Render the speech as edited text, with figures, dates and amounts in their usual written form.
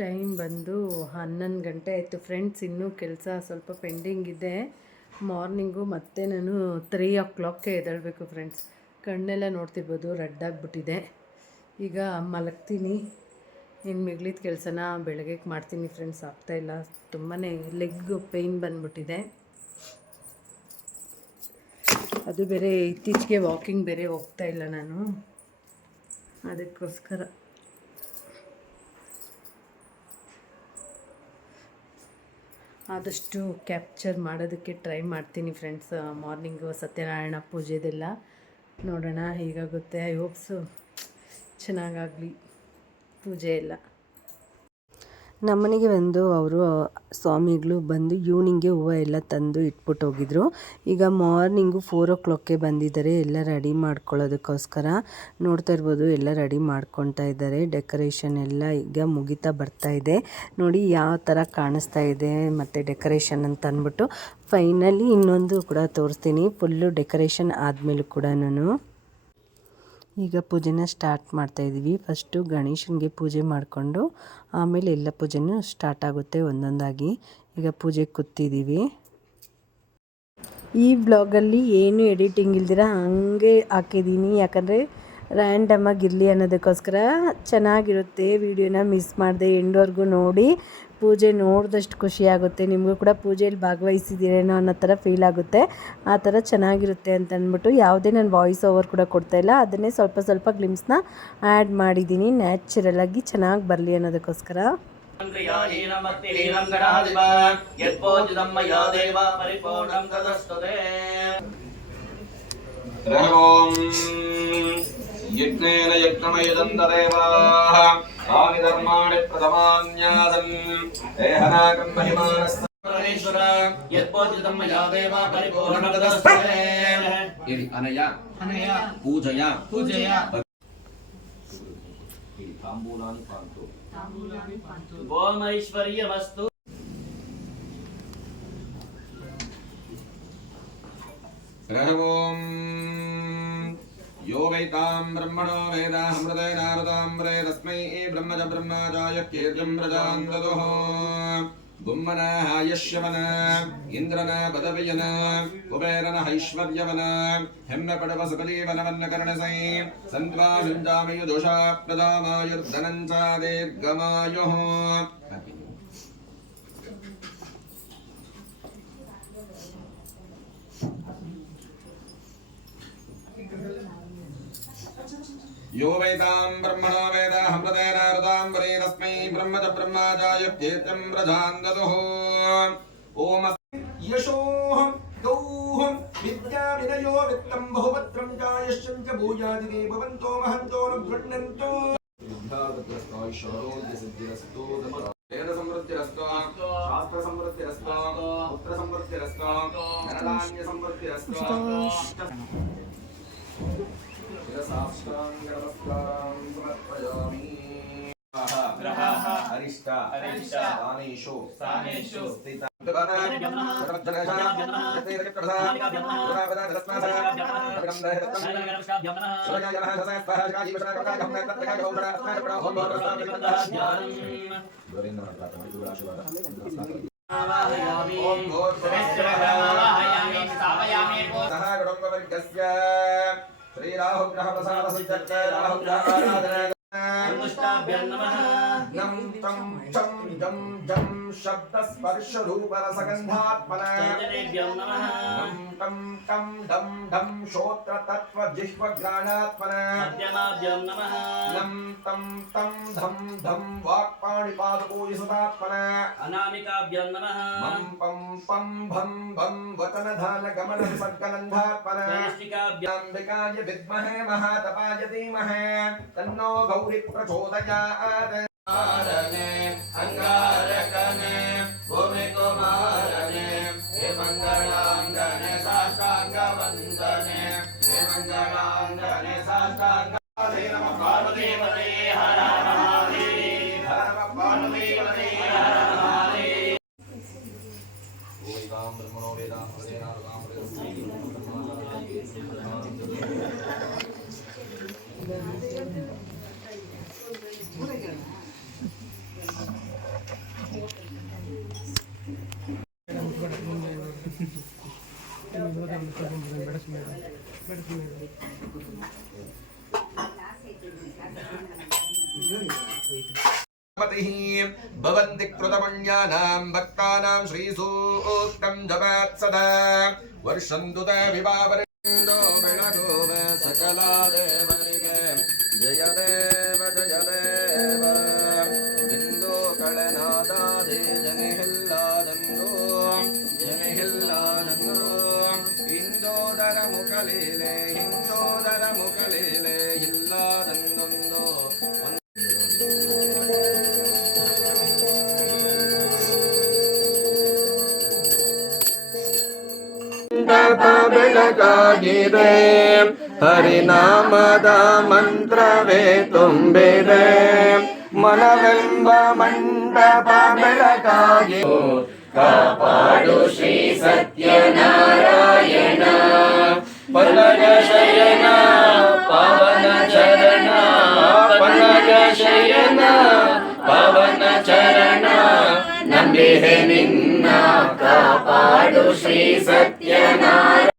Time ಬಂದು 11 ಗಂಟೆ ಆಯಿತು ಫ್ರೆಂಡ್ಸ್. ಇನ್ನೂ ಕೆಲಸ ಸ್ವಲ್ಪ ಪೆಂಡಿಂಗ್ ಇದೆ. ಮಾರ್ನಿಂಗು ಮತ್ತೆ ನಾನು 3 o'clockಗೆ ಎದ್ದೇಳಬೇಕು ಫ್ರೆಂಡ್ಸ್. ಕಣ್ಣೆಲ್ಲ ನೋಡ್ತಿರ್ಬೋದು ರೆಡ್ ಆಗಿಬಿಟ್ಟಿದೆ. ಈಗ ಮಲಗ್ತೀನಿ. ಇನ್ನು ಮಿಗ್ಲಿದ ಕೆಲಸನ ಬೆಳಗ್ಗೆ ಮಾಡ್ತೀನಿ ಫ್ರೆಂಡ್ಸ್. ಆಗ್ತಾಯಿಲ್ಲ, ತುಂಬಾ ಲೆಗ್ ಪೇಯ್ನ್ ಬಂದ್ಬಿಟ್ಟಿದೆ. ಅದು ಬೇರೆ ಇತ್ತೀಚೆಗೆ ವಾಕಿಂಗ್ ಬೇರೆ ಹೋಗ್ತಾಯಿಲ್ಲ ನಾನು, ಅದಕ್ಕೋಸ್ಕರ. ಆದಷ್ಟು ಕ್ಯಾಪ್ಚರ್ ಮಾಡೋದಕ್ಕೆ ಟ್ರೈ ಮಾಡ್ತೀನಿ ಫ್ರೆಂಡ್ಸ್. ಮಾರ್ನಿಂಗು ಸತ್ಯನಾರಾಯಣ ಪೂಜೆದೆಲ್ಲ ನೋಡೋಣ ಹೇಗಾಗುತ್ತೆ. ಐ ಹೋಪ್ಸು ಚೆನ್ನಾಗಾಗಲಿ ಪೂಜೆ ಎಲ್ಲ. ನಮ್ಮನೆಗೆ ಬಂದು ಅವರು ಸ್ವಾಮಿಗಳು ಬಂದು ಈವ್ನಿಂಗ್ಗೆ ಹೂವು ಎಲ್ಲ ತಂದು ಇಟ್ಬಿಟ್ಟು ಹೋಗಿದ್ರು. ಈಗ ಮಾರ್ನಿಂಗು 4 o'clockಗೆ ಬಂದಿದ್ದಾರೆ ಎಲ್ಲ ರೆಡಿ ಮಾಡ್ಕೊಳ್ಳೋದಕ್ಕೋಸ್ಕರ. ನೋಡ್ತಾ ಇರ್ಬೋದು ಎಲ್ಲ ರೆಡಿ ಮಾಡ್ಕೊತಾ ಇದ್ದಾರೆ. ಡೆಕೋರೇಷನ್ ಎಲ್ಲ ಈಗ ಮುಗಿತಾ ಬರ್ತಾ ಇದೆ. ನೋಡಿ ಯಾವ ಥರ ಕಾಣಿಸ್ತಾ ಇದೆ ಮತ್ತು ಡೆಕೋರೇಷನ್ ಅಂತ ಅಂದ್ಬಿಟ್ಟು. ಫೈನಲಿ ಇನ್ನೊಂದು ಕೂಡ ತೋರಿಸ್ತೀನಿ ಫುಲ್ಲು ಡೆಕೋರೇಷನ್ ಆದಮೇಲೂ ಕೂಡ. ಈಗ ಪೂಜೆನ ಸ್ಟಾರ್ಟ್ ಮಾಡ್ತಾಯಿದ್ದೀವಿ. ಫಸ್ಟು ಗಣೇಶನಿಗೆ ಪೂಜೆ ಮಾಡಿಕೊಂಡು ಆಮೇಲೆ ಎಲ್ಲ ಪೂಜೆನೂ ಸ್ಟಾರ್ಟ್ ಆಗುತ್ತೆ ಒಂದೊಂದಾಗಿ. ಈಗ ಪೂಜೆಗೆ ಕೂತಿದ್ದೀವಿ. ಈ ಬ್ಲಾಗಲ್ಲಿ ಏನು ಎಡಿಟಿಂಗ್ ಇಲ್ದಿರ ಹಂಗೆ ಹಾಕಿದ್ದೀನಿ, ಯಾಕಂದರೆ ರ್ಯಾಂಡಮಾಗಿರಲಿ ಅನ್ನೋದಕ್ಕೋಸ್ಕರ. ಚೆನ್ನಾಗಿರುತ್ತೆ. ವಿಡಿಯೋನ ಮಿಸ್ ಮಾಡಿದೆ ಎಂಡ್ವರೆಗೂ ನೋಡಿ. ಪೂಜೆ ನೋಡಿದಷ್ಟು ಖುಷಿಯಾಗುತ್ತೆ. ನಿಮಗೂ ಕೂಡ ಪೂಜೆಯಲ್ಲಿ ಭಾಗವಹಿಸಿದ್ದೀರೇನೋ ಅನ್ನೋ ಥರ ಫೀಲ್ ಆಗುತ್ತೆ. ಆ ಥರ ಚೆನ್ನಾಗಿರುತ್ತೆ ಅಂತ ಅಂದ್ಬಿಟ್ಟು ಯಾವುದೇ ನಾನು ವಾಯ್ಸ್ ಓವರ್ ಕೂಡ ಕೊಡ್ತಾಯಿಲ್ಲ. ಅದನ್ನೇ ಸ್ವಲ್ಪ ಸ್ವಲ್ಪ ಗ್ಲಿಮ್ಸ್ನ ಆ್ಯಡ್ ಮಾಡಿದ್ದೀನಿ ನ್ಯಾಚುರಲಾಗಿ ಚೆನ್ನಾಗಿ ಬರಲಿ ಅನ್ನೋದಕ್ಕೋಸ್ಕರ. ಯಜ್ಞೇನ ಯಜ್ಞಮಯದಂತದೇವಾಃ ಆದಿಧರ್ಮಾಣಿ ಪ್ರಥಮಾನ್ಯಾಸನ್ ದೇಹನಾಕಂ ಮಹಿಮಾನಸ್ತೇಶ್ವರ ಯತ್ಪೋಜಿತಂ ಮಯಾ ದೇವ ಪರಿಪೂರ್ಣಂ ತದಸ್ತೇ ಇರಿ ಅನಯ ಪೂಜಯ ತಾಂಬೂಲಾನಿ ಪಾಂತು ಓಮೈಶ್ವರ್ಯವಸ್ತು. ಓಂ यो वैतां ब्रह्मणो वेदामृते नारदाम्रे तस्मै ब्रह्मज ब्रह्मजाय कीर्तिं प्रजां ददुः बुम्मना हायश्यवन इंद्रन पदवियन कुबेरन ऐश्वर्यवन हेम्म पडव सकलीवनवन्न कर्णसै सन्त्वा युञ्जामय दोषा प्रदामायुर्धनं च दीर्घमायुः. यो वैतां ब्रह्मणो वेदामृते नारदाम्रे तस्मै ब्रह्मज ब्रह्मजाय कीर्तिं प्रजां ददुः. ओम यशोः गौः विद्या विनयो वित्तं बहुपत्रं चायश्चं च भूयादि देववन्तो महन्तो न गृह्णन्तो. वेद समृद्धिरस्तो शास्त्र समृद्धिरस्तो पुत्र समृद्धिरस्तो धनधान्य समृद्धिरस्तो. साष्टांगनमस्कारां समर्पयामि. ग्रहाः अरिष्ट स्थानेषु स्थिता श्री राहु ग्रह प्रसाद सिद्धते राहु ग्रह आराधना अनुष्ठाभ्यां नमः. नम तं चं जं जं शब्द स्पर्श रूप रस गंधात्मना चैतन्यभ्यां नमः. नम तं तं डं डं श्रोत्र तत्व जिह्व ज्ञानात्मना मध्यमाभ्यां नमः. नम तं तं धं धं वाक्पाणि पादपूजि सदात्मना अनामिकाभ्यां नमः. मं पं पं भं भं वचन धान गमन विसर्गनन्धात्मना नैष्टिकाभ्यां विकाय विद्महे महातपाय धीमहि तन्नो गौरी प्रचोदयात्. आरने अंगारकने भूमि कुमारने हे मंगलांगने साष्टांग वंदने हे मंगलांगने साष्टांग. नमः पार्वती पते हर महादेव हर पार्वती पते हर महादेव. ओम ब्रह्मणो वेदां वेदानां भवन्ति कृतमन्यानां भक्तानां श्रीसूक्तं जपात् सदा वर्षन्तु ते विभावरिन्दो बेळगोव सकला देवरिगे जय देव बिन्दो कळनादादि जनिहिल्लादन्दो ಇಂದೋದರ ಮುಖಲೀಲೆ ಇಲ್ಲದಂದೊಂದು ಬೆಳಕಾಗಿದೆ ಹರಿನಾಮದ ಮಂತ್ರವೇ ತುಂಬಿದೆ ಮನವೆಂಬ ಮಂಟಪ ಬೆಳಕಾಗಿ ಕಾಪಾಡು ಶ್ರೀ ಸತ್ಯನಾರಾಯಣ ಪನ್ನಗ ಶಯನ ಪಾವನ ಚರಣ ಪನ್ನಗ ಶಯನ ಪಾವನ ಚರಣ ನಂಬಿಹೆ ನಿನ್ನ ಕಾಪಾಡು ಶ್ರೀ ಸತ್ಯನಾರಾಯಣ